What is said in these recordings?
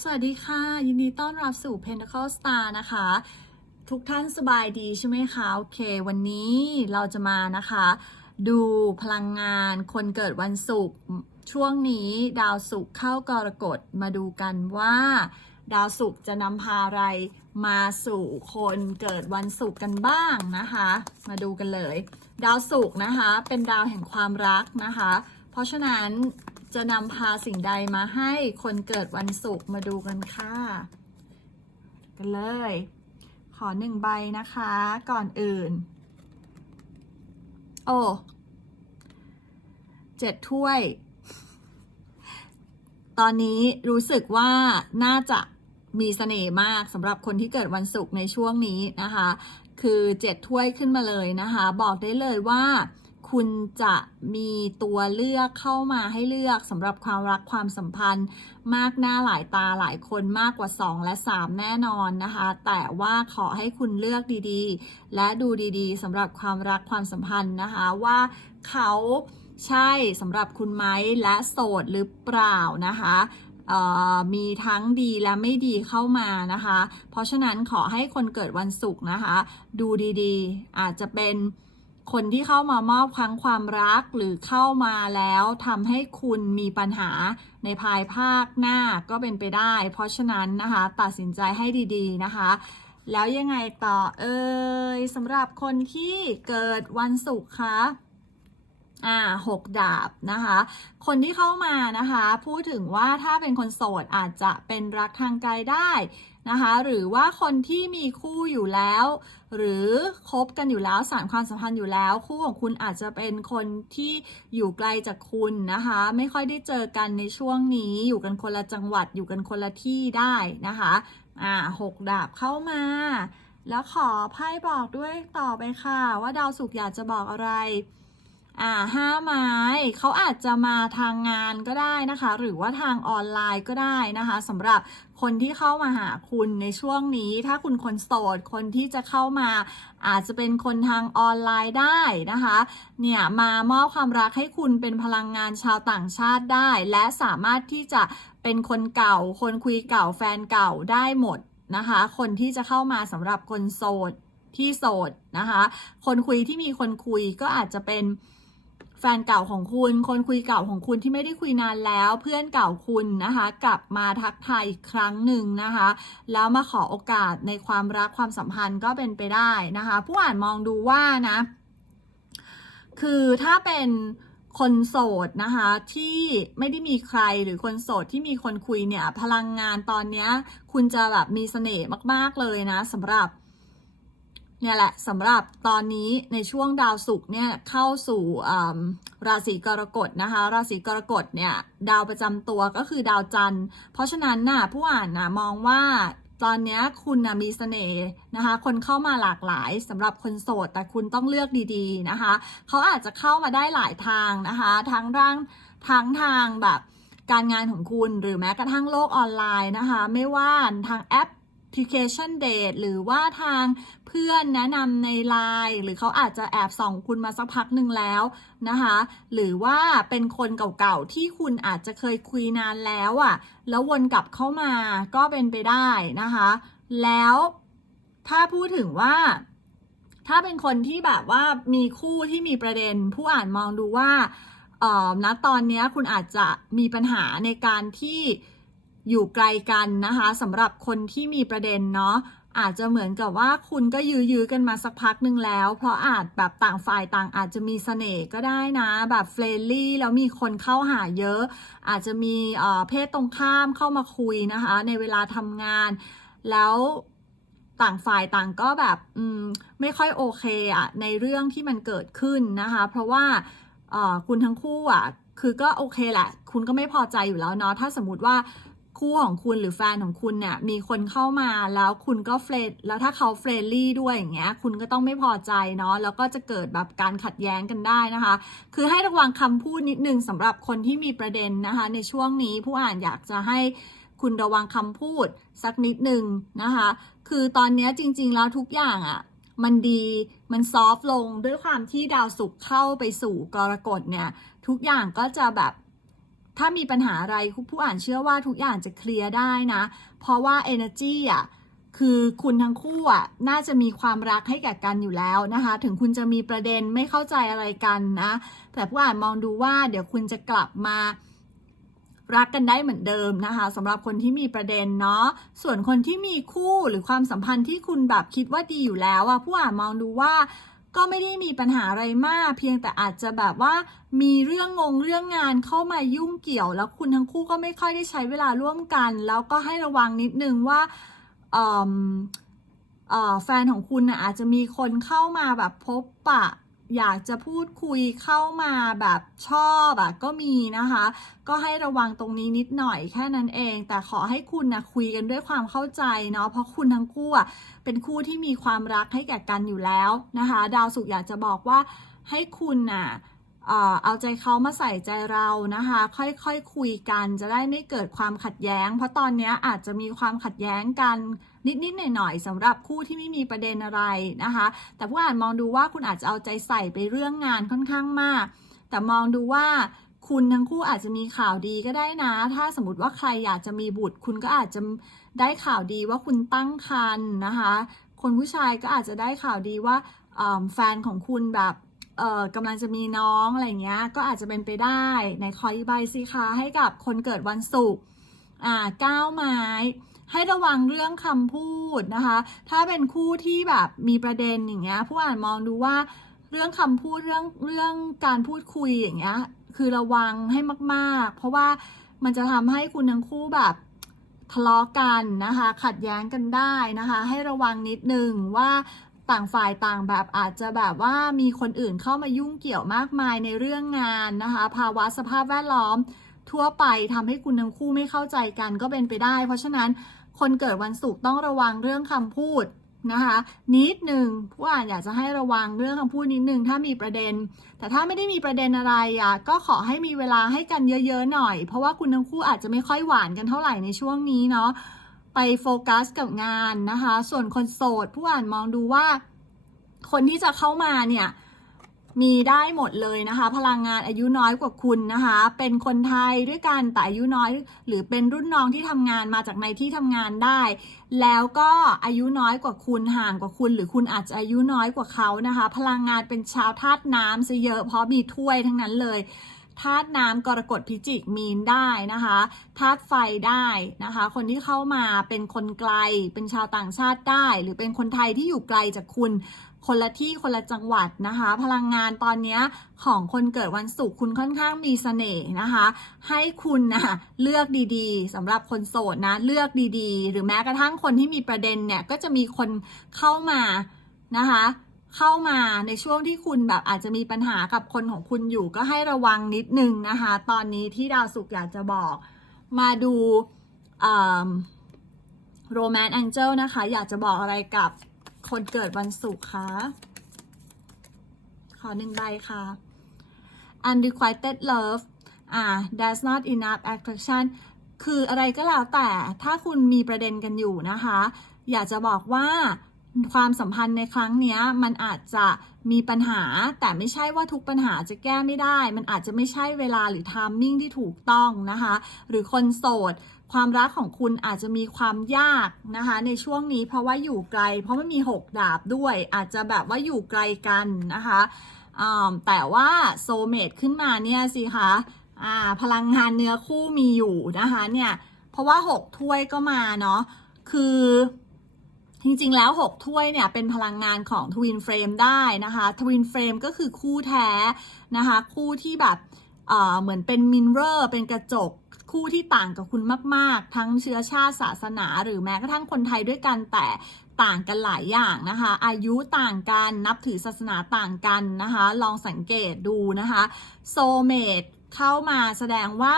สวัสดีค่ะ ยินดีต้อนรับสู่ Pentacle Star นะคะ ทุกท่านสบายดีใช่ไหมคะ โอเค วันนี้เราจะมานะคะ ดูพลังงานคนเกิดวันศุกร์ช่วงนี้ดาวศุกร์เข้ากรกฎมาดูกันว่า ดาวศุกร์จะนำพาอะไรมาสู่คนเกิดวันศุกร์กันบ้างนะคะ มาดูกันเลย ดาวศุกร์นะคะ เป็นดาวแห่งความรักนะคะ เพราะฉะนั้น จะนำพาสิ่งใดมาให้คนเกิดวันศุกร์มาดูกันค่ะ กันเลย ขอหนึ่งใบนะคะ ก่อนอื่น โอ้เจ็ดถ้วย ตอนนี้รู้สึกว่าน่าจะมีเสน่ห์มากสำหรับคนที่เกิดวันศุกร์ในช่วงนี้นะคะ คือเจ็ดถ้วยขึ้นมาเลยนะคะ บอกได้เลยว่า คุณจะมีตัวเลือกเข้ามาให้เลือกสำหรับความรักความสัมพันธ์ มากหน้าหลายตาหลายคนมากกว่า 2 และ 3 แน่นอนนะคะ แต่ว่าขอให้คุณเลือกดีๆ และดูดีๆสำหรับความรักความสัมพันธ์นะคะว่าเขาใช่สำหรับคุณไหมและโสดหรือเปล่านะคะมีทั้งดีและไม่ดีเข้ามานะคะ เพราะฉะนั้นขอให้คนเกิดวันศุกร์นะคะ ดูดีๆ อาจจะเป็น คนที่เข้ามามอบครั้งความรักหรือเข้ามาแล้วทำให้คุณมีปัญหาในภายภาคหน้าก็เป็นไปได้ เพราะฉะนั้นนะคะ ตัดสินใจให้ดีๆนะคะ แล้วยังไงต่อเอ่ยสำหรับคนที่เกิดวันศุกร์คะอ่าหกดาบนะคะ คนที่เข้ามานะคะ พูดถึงว่าถ้าเป็นคนโสดอาจจะเป็นรักทางไกลได้นะคะ หรือว่าคนที่มีคู่อยู่แล้ว หรือคบกันอยู่แล้วสานความสัมพันธ์อยู่แล้ว คู่ของคุณอาจจะเป็นคนที่อยู่ไกลจากคุณนะคะ ไม่ค่อยได้เจอกันในช่วงนี้อยู่กันคนละจังหวัดอยู่กันคนละที่ได้นะคะอ่าหกดาบเข้ามา แล้วขอไพ่บอกด้วยต่อไปค่ะ ว่าดาวศุกร์อยากจะบอกอะไรอ่าห้าไม้เขาอาจจะมาทางงานก็ได้นะคะ หรือว่าทางออนไลน์ก็ได้นะคะสำหรับ คนที่เข้ามาหาคุณในช่วงนี้ ถ้าคุณคนโสด คนที่จะเข้ามา อาจจะเป็นคนทางออนไลน์ได้นะคะ เนี่ยมามอบความรักให้คุณเป็นพลังงานชาวต่างชาติได้ และสามารถที่จะเป็นคนเก่า คนคุยเก่าแฟนเก่าได้หมดนะคะ คนที่จะเข้ามาสำหรับคนโสดที่โสดนะคะ คนคุยที่มีคนคุยก็อาจจะเป็น แฟนเก่าของคุณ คนคุยเก่าของคุณที่ไม่ได้คุยนานแล้ว เพื่อนเก่าคุณนะคะ กลับมาทักทายอีกครั้งหนึ่งนะคะ แล้วมาขอโอกาสในความรักความสัมพันธ์ก็เป็นไปได้นะคะ ผู้อ่านมองดูว่านะ คือถ้าเป็นคนโสดนะคะที่ไม่ได้มีใครหรือคนโสดที่มีคนคุยเนี่ย พลังงานตอนนี้คุณจะแบบมีเสน่ห์มาก ๆ เลยนะสำหรับ เนี่ยแหละสำหรับตอนนี้ในช่วงดาวศุกร์เนี่ยเข้าสู่ราศีกรกฎนะคะ ราศีกรกฎเนี่ยดาวประจำตัวก็คือดาวจันทร์ เพราะฉะนั้นน่ะผู้อ่านนะมองว่าตอนนี้คุณนะมีเสน่ห์นะคะ คนเข้ามาหลากหลายสำหรับคนโสด แต่คุณต้องเลือกดีๆนะคะ เขาอาจจะเข้ามาได้หลายทางนะคะ ทั้งร่างทั้งทางแบบการงานของคุณหรือแม้กระทั่งโลกออนไลน์นะคะ ไม่ว่าทางแอป พลิเคชันเดทหรือว่าทางเพื่อนแนะนำในไลน์หรือเขาอาจจะแอบส่องคุณมาสักพักหนึ่งแล้วนะคะ หรือว่าเป็นคนเก่าๆที่คุณอาจจะเคยคุยนานแล้วอะ่ะ แล้ววนกลับเข้ามาก็เป็นไปได้นะคะ แล้วถ้าพูดถึงว่า ถ้าเป็นคนที่แบบว่ามีคู่ที่มีประเด็น ผู้อ่านมองดูว่าเอ่อณตอนเนี้ยคุณอาจจะมีปัญหาในการที่ อยู่ไกลกันนะคะสำหรับคนที่มีประเด็นเนาะอาจจะเหมือนกับว่าคุณก็ยื้อยื้อกันมาสักพักหนึ่งแล้ว เพราะอาจแบบต่างฝ่ายต่างอาจจะมีเสน่ห์ก็ได้นะ แบบเฟรนลี่แล้วมีคนเข้าหาเยอะ อาจจะมีเพศตรงข้ามเข้ามาคุยนะคะ ในเวลาทำงาน แล้วต่างฝ่ายต่างก็แบบไม่ค่อยโอเคอะในเรื่องที่มันเกิดขึ้นนะคะ เพราะว่าคุณทั้งคู่อะคือก็โอเคแหละ คุณก็ไม่พอใจอยู่แล้วเนาะถ้าสมมติว่า คู่ของคุณหรือแฟนของคุณเนี่ยมีคนเข้ามาแล้วคุณก็เฟรนแล้วถ้าเขาเฟรนลี่ด้วยอย่างเงี้ยคุณก็ต้องไม่พอใจเนาะแล้วก็จะเกิดแบบการขัดแย้งกันได้นะคะ คือให้ระวังคำพูดนิดนึงสำหรับคนที่มีประเด็นนะคะ ในช่วงนี้ผู้อ่านอยากจะให้คุณระวังคำพูดสักนิดนึงนะคะ คือตอนนี้จริง ๆ แล้วทุกอย่างอะ่ะ มันดี มันซอฟต์ลงด้วยความที่ดาวศุกร์เข้าไปสู่กรกฎเนี่ย ทุกอย่างก็จะแบบ ถ้ามีปัญหาอะไรผู้อ่านเชื่อว่าทุกอย่างจะเคลียร์ได้นะ เพราะว่า energy อะคือคุณทั้งคู่อะน่าจะมีความรักให้แก่กันอยู่แล้วนะคะ ถึงคุณจะมีประเด็นไม่เข้าใจอะไรกันนะ แต่ผู้อ่านมองดูว่าเดี๋ยวคุณจะกลับมารักกันได้เหมือนเดิมนะคะสำหรับคนที่มีประเด็นเนาะส่วนคนที่มีคู่หรือความสัมพันธ์ที่คุณแบบคิดว่าดีอยู่แล้วอะผู้อ่านมองดูว่า ก็ไม่ได้มีปัญหาอะไรมาก เพียงแต่อาจจะแบบว่ามีเรื่องงงเรื่องงานเข้ามายุ่งเกี่ยว แล้วคุณทั้งคู่ก็ไม่ค่อยได้ใช้เวลาร่วมกัน แล้วก็ให้ระวังนิดนึงว่าแฟนของคุณนะอาจจะมีคนเข้ามาแบบพบปะ อยากจะพูดคุยเข้ามาแบบชอบอะก็มีนะคะ ก็ให้ระวังตรงนี้นิดหน่อยแค่นั้นเอง แต่ขอให้คุณนะคุยกันด้วยความเข้าใจเนาะเพราะคุณทั้งคู่อะเป็นคู่ที่มีความรักให้แก่กันอยู่แล้วนะคะ ดาวสุขอยากจะบอกว่าให้คุณน่ะเอ่อ เอาใจเขามาใส่ใจเรานะคะ ค่อยๆคคุยกันจะได้ไม่เกิดความขัดแย้ง เพราะตอนนี้อาจจะมีความขัดแย้งกันนิดๆหน่อยๆสำหรับคู่ที่ไม่มีประเด็นอะไรนะคะ แต่ผู้อ่านมองดูว่าคุณอาจจะเอาใจใส่ไปเรื่องงานค่อนข้างมาก แต่มองดูว่าคุณทั้งคู่อาจจะมีข่าวดีก็ได้นะ ถ้าสมมติว่าใครอยากจะมีบุตร คุณก็อาจจะได้ข่าวดีว่าคุณตั้งครรภ์นะคะ คนผู้ชายก็อาจจะได้ข่าวดีว่าแฟนของคุณแบบ อ่อกำลังจะมีน้องอะไรเงี้ย ก็อาจจะเป็นไปได้ในคอยใบสิคะให้กับคนเกิดวันศุกร์อ่าก้าวไม้ให้ระวังเรื่องคำพูดนะคะ ถ้าเป็นคู่ที่แบบมีประเด็นอย่างเงี้ยผู้อ่านมองดูว่าเรื่องคำพูดเรื่องเรื่องการพูดคุยอย่างเงี้ยคือระวังให้มาก ๆ เพราะว่ามันจะทำให้คุณทั้งคู่แบบทะเลาะกันนะคะ ขัดแย้งกันได้นะคะ ให้ระวังนิดนึงว่า ต่างฝ่ายต่างแบบอาจจะแบบว่ามีคนอื่นเข้ามายุ่งเกี่ยวมากมายในเรื่องงานนะคะ ภาวะสภาพแวดล้อม ทั่วไปทำให้คุณทั้งคู่ไม่เข้าใจกันก็เป็นไปได้ เพราะฉะนั้นคนเกิดวันศุกร์ต้องระวังเรื่องคำพูดนะคะนิดหนึ่งผู้อ่านอยากจะให้ระวังเรื่องคำพูดนิดหนึ่งถ้ามีประเด็น แต่ถ้าไม่ได้มีประเด็นอะไรอะก็ขอให้มีเวลาให้กันเยอะๆหน่อย เพราะว่าคุณทั้งคู่อาจจะไม่ค่อยหวานกันเท่าไหร่ในช่วงนี้เนาะ ไปโฟกัสกับงานนะคะ ส่วนคนโสด ผู้อ่านมองดูว่า คนที่จะเข้ามาเนี่ยมีได้หมดเลยนะคะ พลังงานอายุน้อยกว่าคุณนะคะ เป็นคนไทยด้วยกันแต่อายุน้อย หรือเป็นรุ่นน้องที่ทำงานมาจากในที่ทำงานได้ แล้วก็อายุน้อยกว่าคุณห่างกว่าคุณ หรือคุณอาจจะอายุน้อยกว่าเขานะคะ พลังงานเป็นชาวธาตุน้ำซะเยอะเพราะมีถ้วยทั้งนั้นเลย ธาตุน้ำกรกฎพิจิกมีนได้นะคะธาตุไฟได้นะคะ คนที่เข้ามาเป็นคนไกล เป็นชาวต่างชาติได้ หรือเป็นคนไทยที่อยู่ไกลจากคุณคนละที่คนละจังหวัดนะคะ พลังงานตอนนี้ของคนเกิดวันศุกร์คุณค่อนข้างมีเสน่ห์นะคะ ให้คุณนะเลือกดีๆสำหรับคนโสดนะเลือกดีๆ หรือแม้กระทั่งคนที่มีประเด็นเนี่ยก็จะมีคนเข้ามานะคะ เข้ามาในช่วงที่คุณแบบอาจจะมีปัญหากับคนของคุณอยู่ก็ให้ระวังนิดนึงนะคะ ตอนนี้ที่ดาวสุกร์อยากจะบอกมาดูโรแมนต์แองเจิลนะคะ อยากจะบอกอะไรกับคนเกิดวันศุกร์คะขอหนึ่งใบค่ะ unrequited love อ่า there's not enough attraction คืออะไรก็แล้วแต่ถ้าคุณมีประเด็นกันอยู่นะคะ อยากจะบอกว่า ความสัมพันธ์ในครั้งนี้มันอาจจะมีปัญหาแต่ไม่ใช่ว่าทุกปัญหาจะแก้ไม่ได้ มันอาจจะไม่ใช่เวลาหรือทามมิ่งที่ถูกต้องนะคะ หรือคนโสด ความรักของคุณอาจจะมีความยากนะคะ ในช่วงนี้เพราะว่าอยู่ไกล เพราะไมันมีหกดาบด้วย อาจจะแบบว่าอยู่ไกลกันนะคะแต่ว่าโซเมตขึ้นมาเนี่ยสิคะพลังงานเนื้อคู่มีอยู่นะคะเนี่ยเพราะว่า 6 ถ้วยก็มาเนาะคือ จริงๆ แล้ว 6 ถ้วยเนี่ย เป็นพลังงานของทวินเฟรมได้นะคะทวินเฟรมก็คือคู่แท้นะคะ คู่ที่แบบเอ่อเหมือนเป็นมินเรอร์เป็นกระจกคู่ที่ต่างกับคุณมาก ๆ ทั้งเชื้อชาติศาสนา หรือแม้กระทั่งคนไทยด้วยกันแต่ต่างกันหลายอย่างนะคะ อายุต่างกันนับถือศาสนาต่างกันนะคะ ลองสังเกตดูนะคะโซเมตเข้ามาแสดงว่า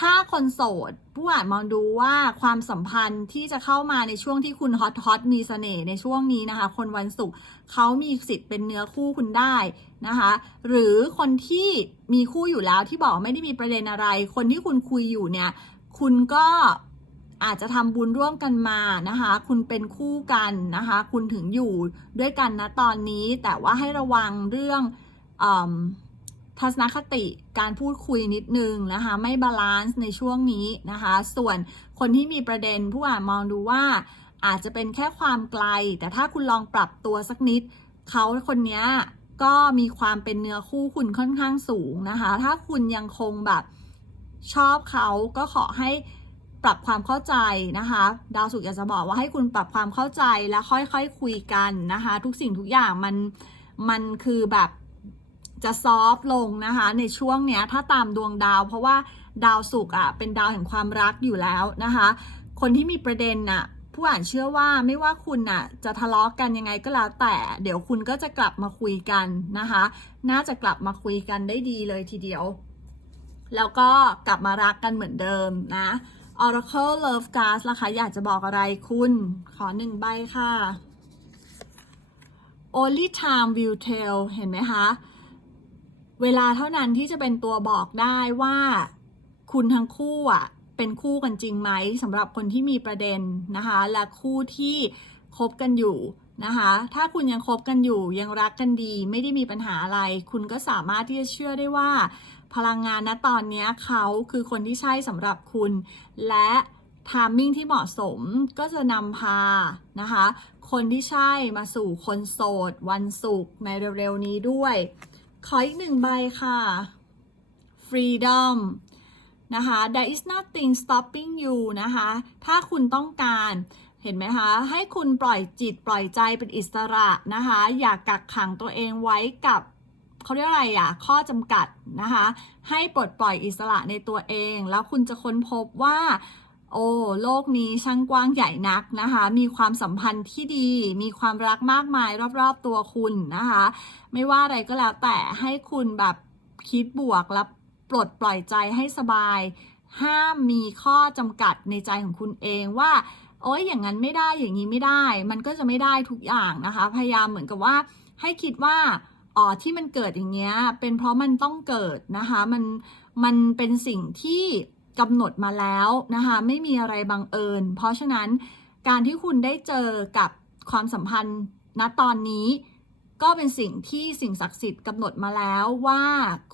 ถ้าคนโสดผู้อ่านมองดูว่าความสัมพันธ์ที่จะเข้ามาในช่วงที่คุณฮอตฮอตมีเสน่ห์ในช่วงนี้นะคะ คนวันศุกร์เขามีสิทธิ์เป็นเนื้อคู่คุณได้นะคะ หรือคนที่มีคู่อยู่แล้วที่บอกไม่ได้มีประเด็นอะไร คนที่คุณคุยอยู่เนี่ย คุณก็อาจจะทำบุญร่วมกันมานะคะ คุณเป็นคู่กันนะคะ คุณถึงอยู่ด้วยกันนะตอนนี้แต่ว่าให้ระวังเรื่องอ ทัศนคติการพูดคุยนิดนึงนะคะ ไม่บาลานซ์ในช่วงนี้นะคะ ส่วนคนที่มีประเด็นผู้อ่านมองดูว่าอาจจะเป็นแค่ความไกล แต่ถ้าคุณลองปรับตัวสักนิด เขาคนนี้ก็มีความเป็นเนื้อคู่คุณค่อนข้างสูงนะคะ ถ้าคุณยังคงแบบชอบเขาก็ขอให้ปรับความเข้าใจนะคะ ดาวสุกร์อยากจะบอกว่าให้คุณปรับความเข้าใจและค่อยๆคคุยกันนะคะ ทุกสิ่งทุกอย่างมันมันคือแบบ จะซอฟต์ลงนะคะ ในช่วงเนี้ยถ้าตามดวงดาว เพราะว่าดาวสุกร์อะเป็นดาวแห่งความรักอยู่แล้วนะคะ คนที่มีประเด็นน่ะผู้อ่านเชื่อว่าไม่ว่าคุณน่ะจะทะเลาะกันยังไงก็แล้วแต่เดี๋ยวคุณก็จะกลับมาคุยกันนะคะ น่าจะกลับมาคุยกันได้ดีเลยทีเดียว แล้วก็กลับมารักกันเหมือนเดิมนะ Oracle Love Card ล่ะคะอยากจะบอกอะไรคุณขอหนึ่งใบค่ะ Only time will tell เห็นไหมคะ เวลาเท่านั้นที่จะเป็นตัวบอกได้ว่า คุณทั้งคู่อะเป็นคู่กันจริงไหมสำหรับคนที่มีประเด็นนะคะ และคู่ที่คบกันอยู่นะคะ ถ้าคุณยังคบกันอยู่ยังรักกันดี ไม่ได้มีปัญหาอะไร คุณก็สามารถที่จะเชื่อได้ว่า พลังงานณตอนนี้เขาคือคนที่ใช่สำหรับคุณ และทามมิ่งที่เหมาะสมก็จะนำพานะคะ คนที่ใช่มาสู่คนโสด วันศุกร์ในเร็วๆนี้ด้วย ขออีกหนึ่งใบค่ะ freedom นะคะ there is nothing stopping you นะคะ ถ้าคุณต้องการเห็นไหมคะ ให้คุณปล่อยจิตปล่อยใจเป็นอิสระนะคะ อย่ากกักขังตัวเองไว้กับเขาเรียกอะไรอะข้อจำกัดนะคะ ให้ปลดปล่อยอิสระในตัวเอง แล้วคุณจะค้นพบว่า โอ้โลกนี้ช่างกว้างใหญ่นักนะคะ มีความสัมพันธ์ที่ดี มีความรักมากมายรอบๆตัวคุณนะคะ ไม่ว่าอะไรก็แล้วแต่ให้คุณแบบคิดบวกและปลดปล่อยใจให้สบาย ห้ามมีข้อจำกัดในใจของคุณเองว่า โอ้ยอย่างนั้นไม่ได้อย่างนี้ไม่ได้ มันก็จะไม่ได้ทุกอย่างนะคะ พยายามเหมือนกับว่าให้คิดว่าอ๋อที่มันเกิดอย่างเงี้ยเป็นเพราะมันต้องเกิดนะคะ มันมันเป็นสิ่งที่ กำหนดมาแล้วนะคะไม่มีอะไรบังเอิญ เพราะฉะนั้นการที่คุณได้เจอกับความสัมพันธ์ณตอนนี้ก็เป็นสิ่งที่สิ่งศักดิ์สิทธิ์กำหนดมาแล้วว่า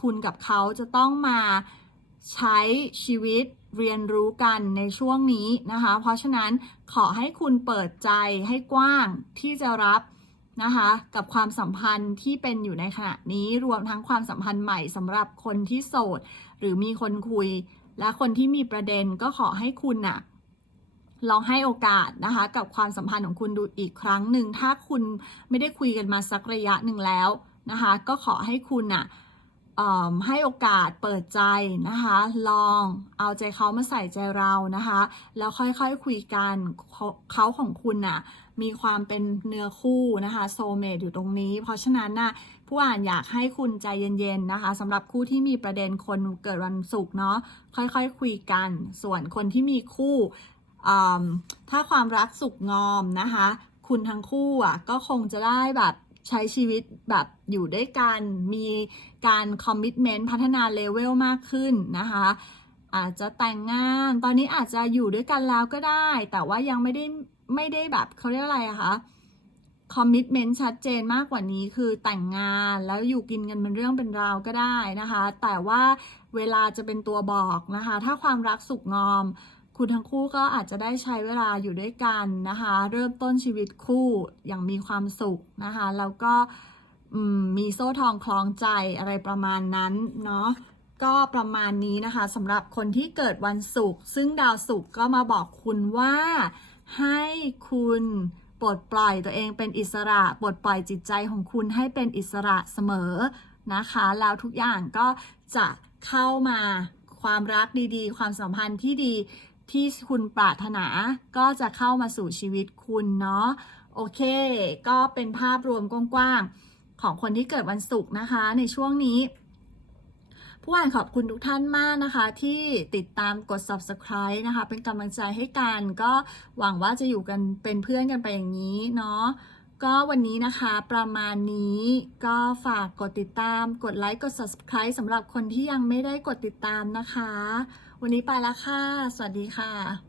คุณกับเขาจะต้องมาใช้ชีวิตเรียนรู้กันในช่วงนี้นะคะ เพราะฉะนั้นขอให้คุณเปิดใจให้กว้างที่จะรับนะคะกับความสัมพันธ์ที่เป็นอยู่ในขณะนี้รวมทั้งความสัมพันธ์ใหม่สำหรับคนที่โสด หรือมีคนคุย และคนที่มีประเด็นก็ขอให้คุณน่ะลองให้โอกาสนะคะกับความสัมพันธ์ของคุณดูอีกครั้งหนึ่งถ้าคุณไม่ได้คุยกันมาสักระยะหนึ่งแล้วนะคะ ก็ขอให้คุณน่ะเอิ่ม ให้โอกาสเปิดใจนะคะ ลองเอาใจเขามาใส่ใจเรานะคะ แล้วค่อยๆคคุยกันเขาเขาของคุณน่ะมีความเป็นเนื้อคู่นะคะโซเมดอยู่ตรงนี้ เพราะฉะนั้นน่ะผู้อ่านอยากให้คุณใจเย็นๆนะคะสำหรับคู่ที่มีประเด็นคนเกิดวันศุกร์เนาะค่อยๆคคุยกัน ส่วนคนที่มีคู่ถ้าความรักสุขงอมนะคะ คุณทั้งคู่อะก็คงจะได้แบบ ใช้ชีวิตแบบอยู่ด้วยกัน มีการคอมมิชเมนต์พัฒนาเลเวลมากขึ้นนะคะ อาจจะแต่งงาน ตอนนี้อาจจะอยู่ด้วยกันแล้วก็ได้ แต่ว่ายังไม่ได้ไม่ได้แบบเขาเรียกอะไรอะคะคอมมิชเมนต์ชัดเจนมากกว่านี้คือแต่งงานแล้วอยู่กินกันเป็นเรื่องเป็นราวก็ได้นะคะ แต่ว่าเวลาจะเป็นตัวบอกนะคะ ถ้าความรักสุขงอม คุณทั้งคู่ก็อาจจะได้ใช้เวลาอยู่ด้วยกันนะคะ เริ่มต้นชีวิตคู่อย่างมีความสุขนะคะ แล้วก็มมีโซ่ทองคล้องใจอะไรประมาณนั้นเนาะก็ประมาณนี้นะคะสำหรับคนที่เกิดวันศุกร์ซึ่งดาวศุกร์ก็มาบอกคุณว่า ให้คุณปลดปล่อยตัวเองเป็นอิสระปลดปล่อยจิตใจของคุณให้เป็นอิสระเสมอนะคะ แล้วทุกอย่างก็จะเข้ามาความรักดีๆ ความสัมพันธ์ที่ดี ที่คุณปรารถนาก็จะเข้ามาสู่ชีวิตคุณเนาะโอเค ก็เป็นภาพรวมกว้างๆ ของคนที่เกิดวันศุกร์นะคะ ในช่วงนี้ ผู้อ่านขอบคุณทุกท่านมากนะคะ ที่ติดตามกด subscribe นะคะ เป็นกำลังใจให้กัน ก็หวังว่าจะอยู่กันเป็นเพื่อนกันไปอย่างนี้เนาะก็วันนี้นะคะประมาณนี้ก็ฝากกดติดตามกดไลค์กด subscribe สำหรับคนที่ยังไม่ได้กดติดตามนะคะ วันนี้ไปแล้วค่ะ สวัสดีค่ะ